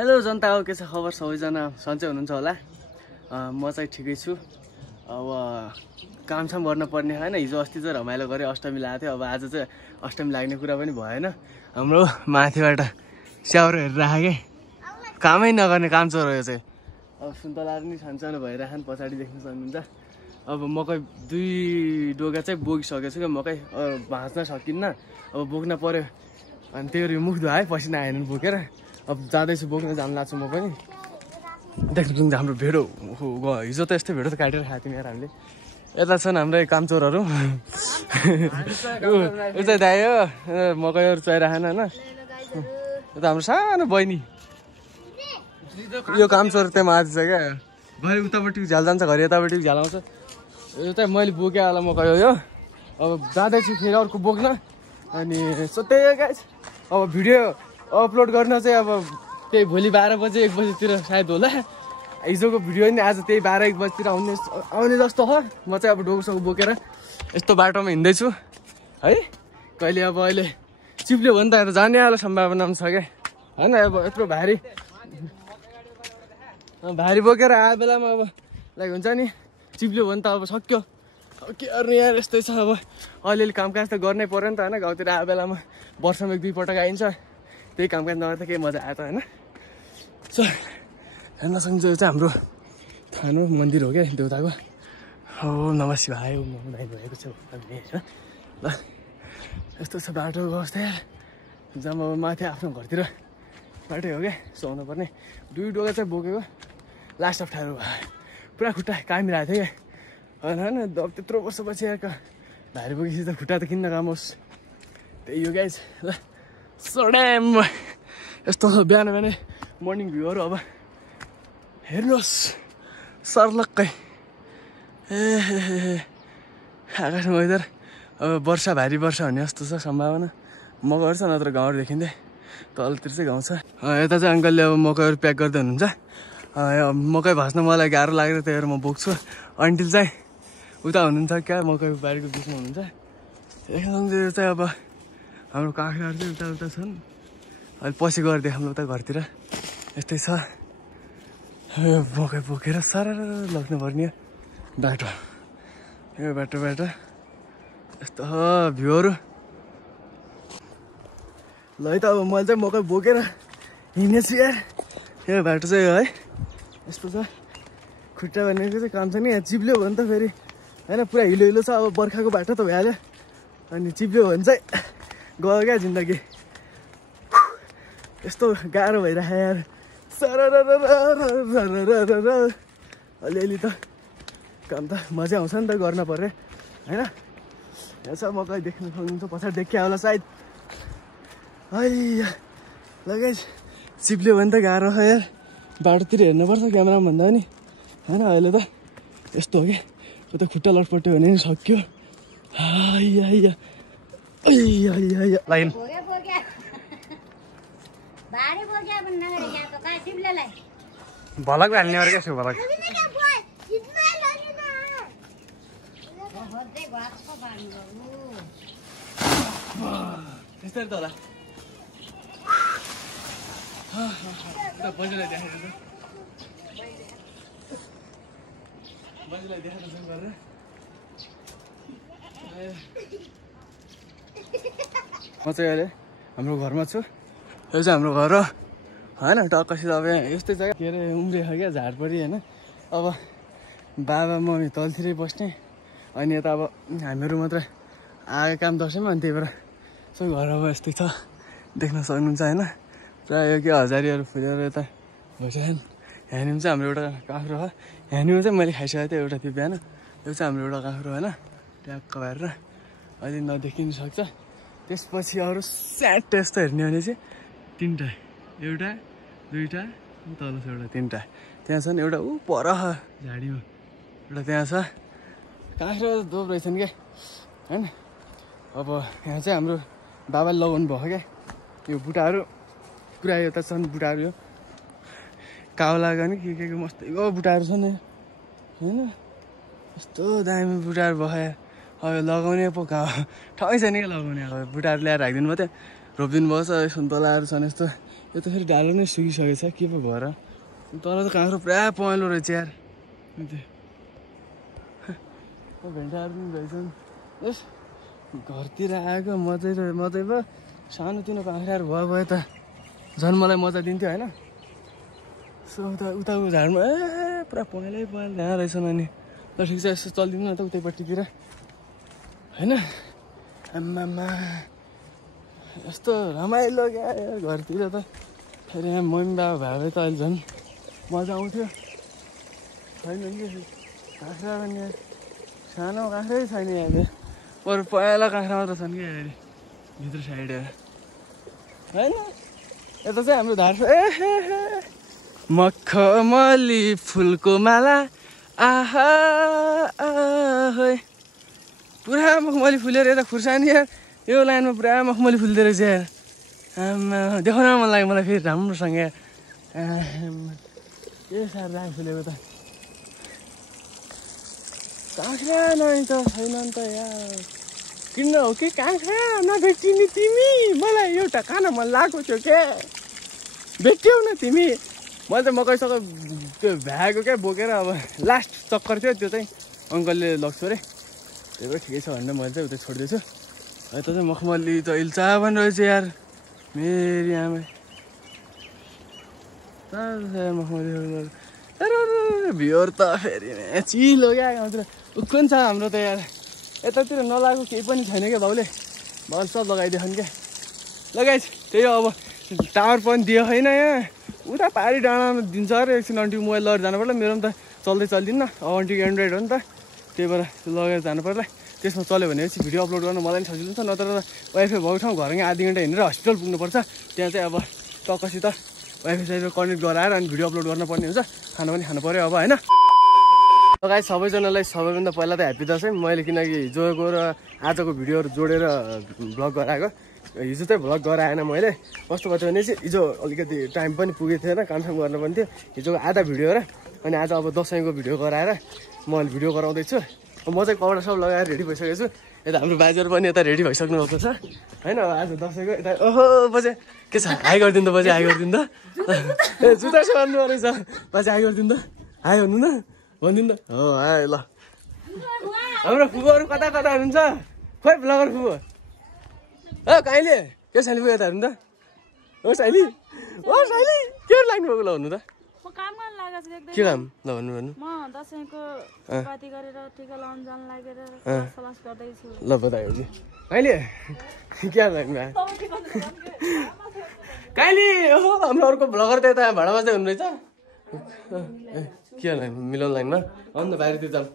hello जनता हो के छ खबर सबैजना सन्चै हुनुहुन्छ होला म चाहिँ ठिकै छु अब काम छ गर्न पर्ने हैन हिजो अस्ति चाहिँ रमाइलो गरे अष्टमी लागथ्यो अब आज चाहिँ अष्टमी लाग्ने कुरा पनि भएन हाम्रो माथिबाट स्याउरो हेरिराखे के कामै नगर्ने काम चोर यो चाहिँ अब सुन्तलाहरू नि सानसानो भइराछन् पछाडी देख्न सक्नुहुन्छ अब मकै दुई डोगा चाहिँ बोकिसकेको छु के मकै भाँच्न सकिन्न अब बोक्न पर्यो अनि त्यो मुख धुवाए पसिना आएन बोकेर अब जाँदैछु बोक्न जान लाग्छु म पनि देख्नु हाम्रो भेडो गयो हिजो त यस्तै भेडो त काटेर खाएको थियौँ यार हामीले यता छन् हाम्रो कामचोरहरू उ चाहिँ दाइ हो मकैहरू चाहिरहेन होइन यता हाम्रो सानो बहिनी यो कामचोर त्यहाँ माथि छ क्या घरि उतापट्टि झ्याल जान्छ घरि यतापट्टि झ्याल आउँछ यो चाहिँ मैले बोकेँ होला मकै हो यो अब जाँदैछु फेरि अर्को बोक्न अनि सोध्दै गाइस अब भिडियो अपलोड गर्न चाहिँ अब त्यही भोलि 12 बजे 1 बजीतिर सायद होला हिजोको भिडियो नि आज त्यही 12-1 बजीतिर आउने जस्तो हो म चाहिँ अब डोकोसोको बोकेर यस्तो बाटोमा हिँड्दैछु है कहिले अब अहिले चिप्ल्यो भने त जाने वाला सम्भावना पनि छ क्या होइन अब यत्रो भारी बोकेर आए बेलामा अब लाइक हुन्छ नि चिप्ल्यो भने त अब सक्यो के गर्ने यार यस्तै छ अब अलिअलि कामकाज त गर्नै पर्यो नि त होइन गाउँतिर आए बेलामा वर्षमा 1-2 पटक आइन्छ त्यही कामकाज नगर्दा केही मजा आयो त होइन सो हेर्न सक्नुहुन्छ यो चाहिँ हाम्रो थानो मन्दिर हो क्या देउताको हो नमः शिवाय ओम नमः नारायण भएको छ होइन ल यस्तो छ बाटोको अवस्था यार जब अब माथि आफ्नो घरतिर बाटै हो क्या सुहाउनु पर्ने 2 डोगा चाहिँ बोकेको लास्ट अफ ठाडो पुरा खुट्टा कामिरहेको थियो क्या होइन अब त्यत्रो वर्षपछि यार भारी बोकेपछि त खुट्टा त किन्न काम होस् त्यही हो गाइज ल सड्याम यस्तो बिहानै मर्निङ भ्यूहरू अब हेर्नुहोस् सर्लक्कै ए आकाशमा वेदर अब भारी वर्षा हुने जस्तो छ सम्भावना मकैहरू छ नत्र गाउँहरू देखिँदै तलतिर चाहिँ गाउँ छ यता चाहिँ अङ्कलले अब मकैहरू प्याक गर्दै हुनुहुन्छ मकै भाँच्न मलाई गाह्रो लागेर त्यही भएर म बोक्छु अन्टिल चाहिँ उता हुनुहुन्छ क्या मकै बारीको बिचमा हुनुहुन्छ देख्नुहुन्छ चाहिँ अब हाम्रो काँक्राहरू चाहिँ उता छन् अहिले पछि गएर देखाउँला उता घरतिर यस्तै छ मकै बोकेर सारा लग्नुपर्ने बाटो यो बाटोबाट यस्तो भ्यूहरू ल है त अब मैले चाहिँ मकै बोकेर हिँड्नेछु यार यो बाटो चाहिँ है यस्तो छ खुट्टा भनेको चाहिँ काम छ नि यहाँ चिप्ल्यो भने त फेरि होइन पुरा हिलो छ अब बर्खाको बाटो त भइहाल्यो अनि चिप्ल्यो भने चाहिँ गयो क्या जिन्दगी यस्तो गाह्रो भइरहेको यार अलिअलि त काम त मजा आउँछ नि त गर्न पर्यो होइन यहाँ छ मकै देख्नु सक्नुहुन्छ पछाडि देखिया होला सायद लगाइ चिप्ल्यो भने त गाह्रो छ यार बाटोतिर हेर्नुपर्छ क्यामेरामा भन्दा पनि होइन अहिले त यस्तो हो कि उता खुट्टा लटपट्यो भने नि सक्यो भलक हाल्ने अरे क्या भलक त्यस्तै त होला बजीलाई देखाएर गरेर म चाहिँ अहिले हाम्रो घरमा छु यो चाहिँ हाम्रो घर हो होइन टक्कसित अब यहाँ यस्तै जग्गा के अरे उम्रिएको क्या झारपरी होइन अब बाबा मम्मी तलतिरै बस्ने अनि यता अब हामीहरू मात्र आएको काम दसैँमा अनि त्यही भएर सबै घर अब यस्तै छ देख्न सक्नुहुन्छ होइन प्रायः यो के हजारीहरू फुलेर यता भइसक्यो यहाँनिर चाहिँ हाम्रो एउटा काँक्रो हो यहाँनिर चाहिँ मैले खाइसकेको थिएँ एउटा त्यो बिहान यो चाहिँ हाम्रो एउटा काँक्रो होइन ट्याक्क भएर अहिले नदेखिनु सक्छ त्यसपछि अरू स्याट यस्तो हेर्ने भने चाहिँ 3टा एउटा 2टा तल छ एउटा 3टा त्यहाँ छन् एउटा पर झाडीमा एउटा त्यहाँ छ काँक्रो दोब रहेछन् क्या होइन अब यहाँ चाहिँ हाम्रो बाबाले लगाउनु भयो क्या यो बुट्टाहरू पुरा यता छन् बुट्टाहरू यो काउला गर्ने के मस्तैको बुट्टाहरू छन् होइन यस्तो दामी बुट्टाहरू भयो अब लगाउने पो ठाउँ छैन क्या लगाउने अब बुट्टाहरू ल्याएर राखिदिनु भयो त्यहाँ रोपिदिनु भएको छ सुन्तलाहरू छन् यस्तो यो त फेरि डालो नै सुकिसकेछ के पो भएर तर त काँक्रो पुरा पहेँलो रहेछ यार भेन्टाहरू पनि भएछन् यस घरतिर आएको मजै भयो सानोतिनो काँक्राहरू भयो भयो त झन् मलाई मजा दिन्थ्यो होइन सो उताको झाडमा पुरा पहेँलै यहाँ रहेछन् अनि ल ठिक छ यसो चलिदिनु न त उतैपट्टितिर होइन आम्मामा यस्तो रमाइलो क्या घरतिर त फेरि यहाँ मम्मी बाबा भए त अहिले झन् मजा आउँथ्यो छैन नि काँक्रा पनि सानो काँक्रै छैन यहाँ बरु पहिला काँक्रा मात्र छन् कि हेरि भित्र साइड होइन यता चाहिँ हाम्रो धार मखमली फुलको माला आहा पुरा मखमली फुलेर यता खुर्सानी यार यो लाइनमा पुरा मखमली फुल्दो रहेछ यार आमा देखाउन मन लाग्यो मलाई फेरि राम्रोसँग के साह्रो लाग्यो फुलेको त काँक्रा नै त छैन नि त यार किन्न हो कि काँक्रा नभेटिने तिमी मलाई एउटा खान मन लागेको थियो क्या भेट्यौ न तिमी मैले त मकैसकै त्यो भ्याएको क्या बोकेर अब लास्ट चक्कर थियो त्यो चाहिँ अङ्कलले लग्छु अरे त्यही भएर ठिकै छ भनेर मैले चाहिँ उता छोड्दैछु यता चाहिँ मखमली त इल्चा पनि रहेछ यार मेरी आमा मखमली भ्योर त फेरि चिलो क्या गाउँतिर उक्कुन छ हाम्रो त यार यतातिर नलागेको केही पनि छैन क्या बाउले बल सब लगाइदिएछन् क्या लगाइस् त्यही हो अब टावर पनि दियो होइन यहाँ उता पारी डाँडामा दिन्छ अरे एकछिन आन्टीको मोबाइल लगेर जानु पर्ला मेरो पनि त चल्दिनँ अब आन्टीको एन्ड्रोइड हो नि त त्यही भएर लगेर जानु पर्ला त्यसमा चल्यो भनेपछि भिडियो अपलोड गर्न मलाई पनि सजिलो छ नत्र वाइफाई भएको ठाउँ घर यहाँ आधी घन्टा हिँडेर हस्पिटल पुग्नुपर्छ त्यहाँ चाहिँ अब टक्कसित वाइफाई साइफाई कनेक्ट गराएर अनि भिडियो अपलोड गर्न पर्ने हुन्छ खाना पनि खानु पऱ्यो अब होइन गाइस सबैजनालाई सबैभन्दा पहिला त ह्याप्पी दसैँ मैले किनकि हिजोको र आजको भिडियोहरू जोडेर भ्लग गराएको हिजो चाहिँ भ्लग गराएन मैले कस्तो भयो भने चाहिँ हिजो अलिकति टाइम पनि पुगेको थिएन कामसाम गर्न पनि थियो हिजोको आधा भिडियो र अनि आज अब दसैँको भिडियो गराएर म अहिले भिडियो गराउँदैछु म चाहिँ कपडा सब लगाएर रेडी भइसकेको छु यता हाम्रो बाजेहरू पनि यता रेडी भइसक्नु भएको छ होइन आज दसैँको यता ओहो बजे के छ हाई गरिदिनु त बजे हाई गरिदिनु त ए जुत्ता चाहिँ भन्नु रहेछ बजे हाई गरिदिनु त हाई भन्नु न भनिदिनु त हो हाई ल हाम्रो फुपूहरू कता कता हुनुहुन्छ खोइ ब्लगर फुपू कहिले के साइली पुग्यो यता हेर्नु त हो साइली के लाग्नु भएको ल भन्नु त के काम ल भन्नु भन्नु ल बताइयो कहिले के लाग्नु भयो कहिले ओहो हाम्रो अर्को भ्लगर त यता भाडा बस्दै हुनुहुँदैछ के लाग्नु मिलाउनु लाइनमा अन्त बाहिरतिर जाऊँ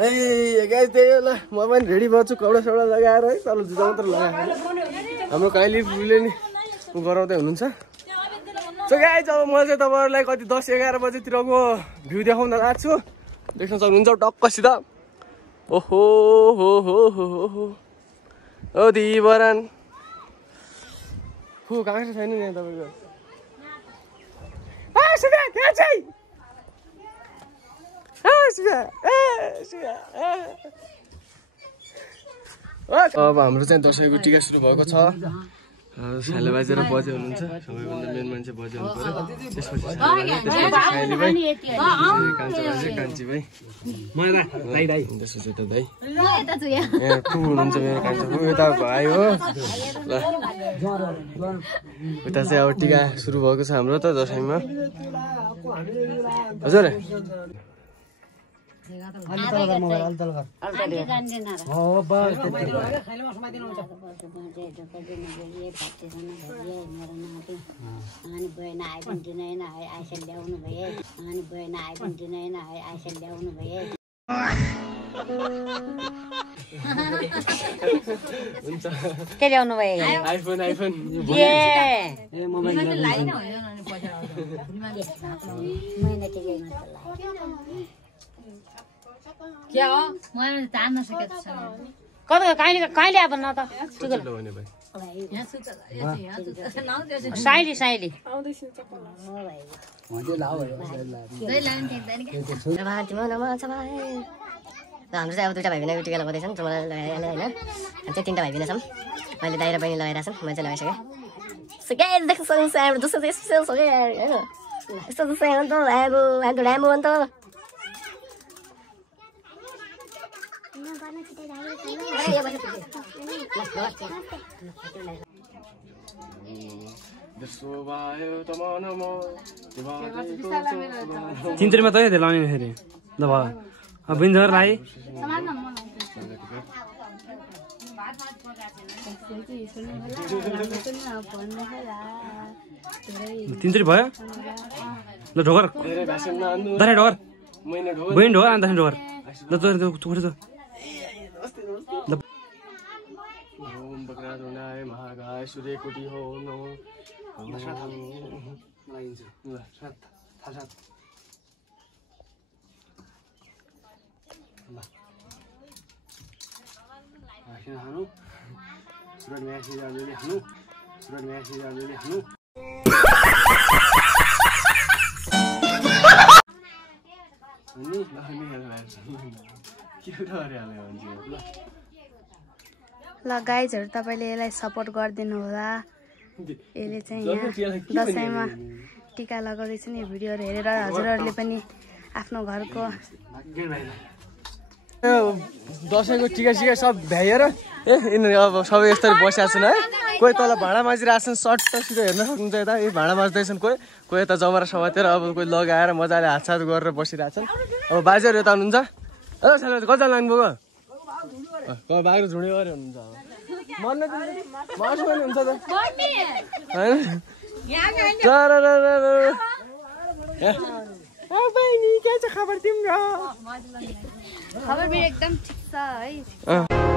ए गाइस त्यही हो ल म पनि रेडी भएछु कपडा सौडा लगाएर है तल जुत्ता मात्र लगाएर हाम्रो कहिले फुलले नि गराउँदै हुनुहुन्छ सो गाइस अब म चाहिँ तपाईँहरूलाई कति 10-11 बजेतिरको भ्यू देखाउन लाग्छु देख्न सक्नुहुन्छ टक्कसित ओहो हो हो हो हो ओ दिबरान फु काँक्रा छैन नि तपाईँको अब हाम्रो चाहिँ दसैँको टिका सुरु भएको छ साले बाजे र बजे हुनुहुन्छ सबैभन्दा मेन मान्छे बजे हुनु पर्यो त्यसपछि साइली भाइ कान्छी भाइ त्यसपछि त दाइ यहाँ ठु हुनुहुन्छ मेरो कान्छी यता भाइ हो ल उता चाहिँ अब टिका सुरु भएको छ हाम्रो त दसैँमा हजुर के ल्याउनु भयो आइफोन क्या हो मैले जान्न सकेको छैन कता कहिले अब न त साइली हाम्रो चाहिँ अब दुईवटा भाइ बहिनीको टिका लगाउँदैछन् मलाई लगाइहालेँ होइन हामी चाहिँ 3टा भाइ बहिनी छौँ मैले दाइ र बहिनी लगाइरहेको छन् मैले चाहिँ लगाइसकेँ सो गाइस देख्न सक्नुहुन्छ हाम्रो दोस्रो चाहिँ स्पेसल छ क्या हैन यस्तो जस्तो हेर्नु त हाम्रो ड्यामो हो नि त तिनतिरमा तै लाउने फेरि ल भयो अब बिन्जर लाई तिनतिरी भयो ल ढोकर दाइ ढोकर बहिनी ढोकर अन्त ढोकर ल त थोरै त ल ओम बक्रादुनाय महागाय सूर्यकोटि हो नमो लागिन्छ ल सात थाहा छ ल आखिर हानु सुरज म्यासी जानेले हानु सुरज म्यासी जानेले हानु नि ल गाइजहरु तपाईले यसलाई सपोर्ट गर्दिनु होला यसले चाहिँ यहाँ दशैंमा टीका लगाउँदैछ नि भिडियोहरु हेरेर हजुरहरुले पनि आफ्नो घरको दशैंको टीका सिका सब भ्याएर अब सबै यस्तरी बसेका छन् है कोही तल भाँडा माझिरहेको छन् सर्ट सिधै हेर्न सक्नुहुन्छ यता यही भाँडा माझ्दैछन् कोही यता जमरा समातेर अब कोही लगाएर मजाले हातसात गरेर बसिरहेछन् अब बाजेहरू यता हुनुहुन्छ ए सानो कता लाग्नुभयो बाघ्रो झुडे गरेर हुनुहुन्छ मर्न मासु पनि हुन्छ त बहिनी के छ खबर तिम्रो खबर मेरो एकदम ठिक छ है